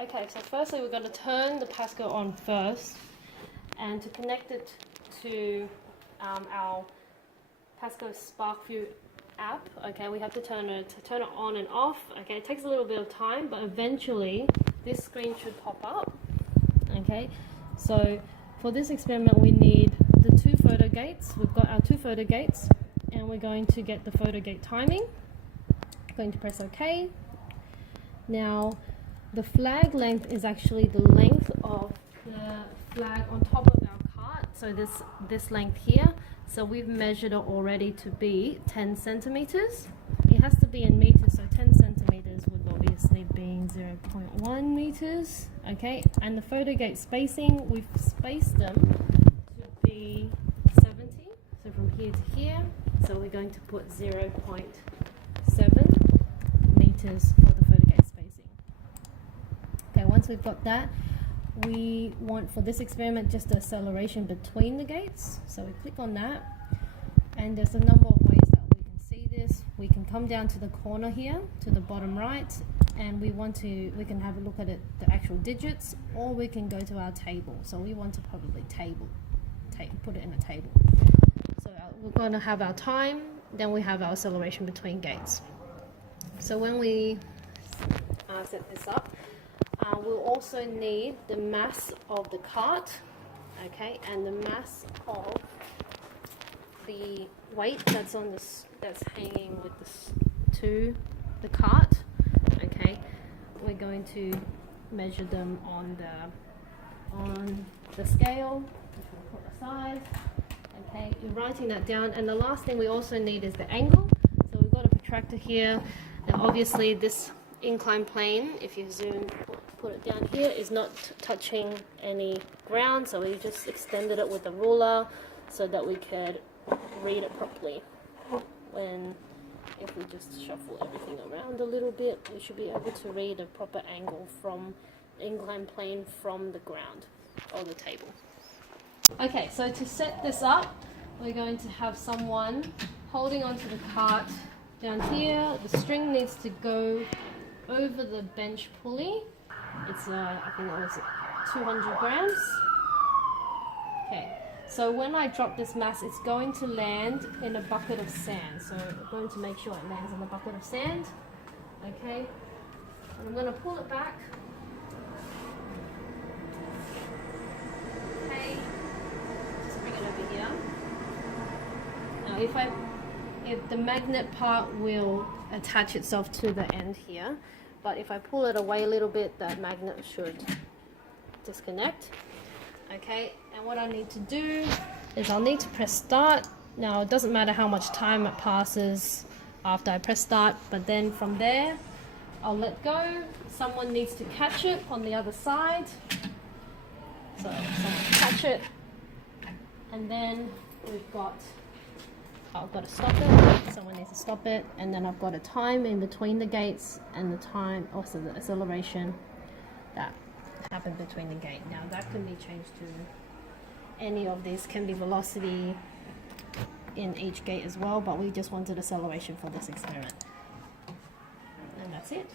Okay, so firstly we're going to turn the Pasco on first, and to connect it to our Pasco SparkView app, okay, we have to turn it on and off. Okay, it takes a little bit of time, but eventually this screen should pop up. Okay, so for this experiment we need the 2 photogates. We've got our 2 photogates, and we're going to get the photogate timing. Going to press OK. Now the flag length is actually the length of the flag on top of our cart, so this length here. So we've measured it already to be 10 centimeters. It has to be in meters, so 10 centimeters would obviously be 0.1 meters. Okay, and the photogate spacing, we've spaced them to be 70, so from here to here. So we're going to put 0.7 meters for the photogate spacing. Okay, once we've got that, we want for this experiment just the acceleration between the gates. So we click on that, and there's a number of ways that we can see this. We can come down to the corner here, to the bottom right, and we can have a look at it, the actual digits, or we can go to our table. So we want to probably put it in a table. So we're going to have our time, then we have our acceleration between gates. So when we set this up, we'll also need the mass of the cart, okay, and the mass of the weight that's hanging with this to the cart. Okay, we're going to measure them on the scale, which we'll put aside. Okay, you're writing that down, and the last thing we also need is the angle. So we've got a protractor here. Now obviously this inclined plane, if you zoom, put it down here, is not touching any ground, so we just extended it with a ruler so that we could read it properly. If we just shuffle everything around a little bit, we should be able to read a proper angle from the inclined plane from the ground or the table. Okay, so to set this up, we're going to have someone holding onto the cart down here. The string needs to go over the bench pulley. It's I think it was 200 grams. Okay, so when I drop this mass, it's going to land in a bucket of sand. So we're going to make sure it lands in a bucket of sand. Okay, and I'm going to pull it back. Okay, just bring it over here. Now if the magnet part will attach itself to the end here, but if I pull it away a little bit, that magnet should disconnect. Okay, and what I need to do is I'll need to press start. Now it doesn't matter how much time it passes after I press start, but then from there I'll let go. Someone needs to catch it on the other side. So someone catch it, and then I've got to stop it. Someone needs to stop it, and then I've got a time in between the gates and the time, also the acceleration that happened between the gate. Now that can be changed to any of these, can be velocity in each gate as well, but we just wanted acceleration for this experiment. And that's it.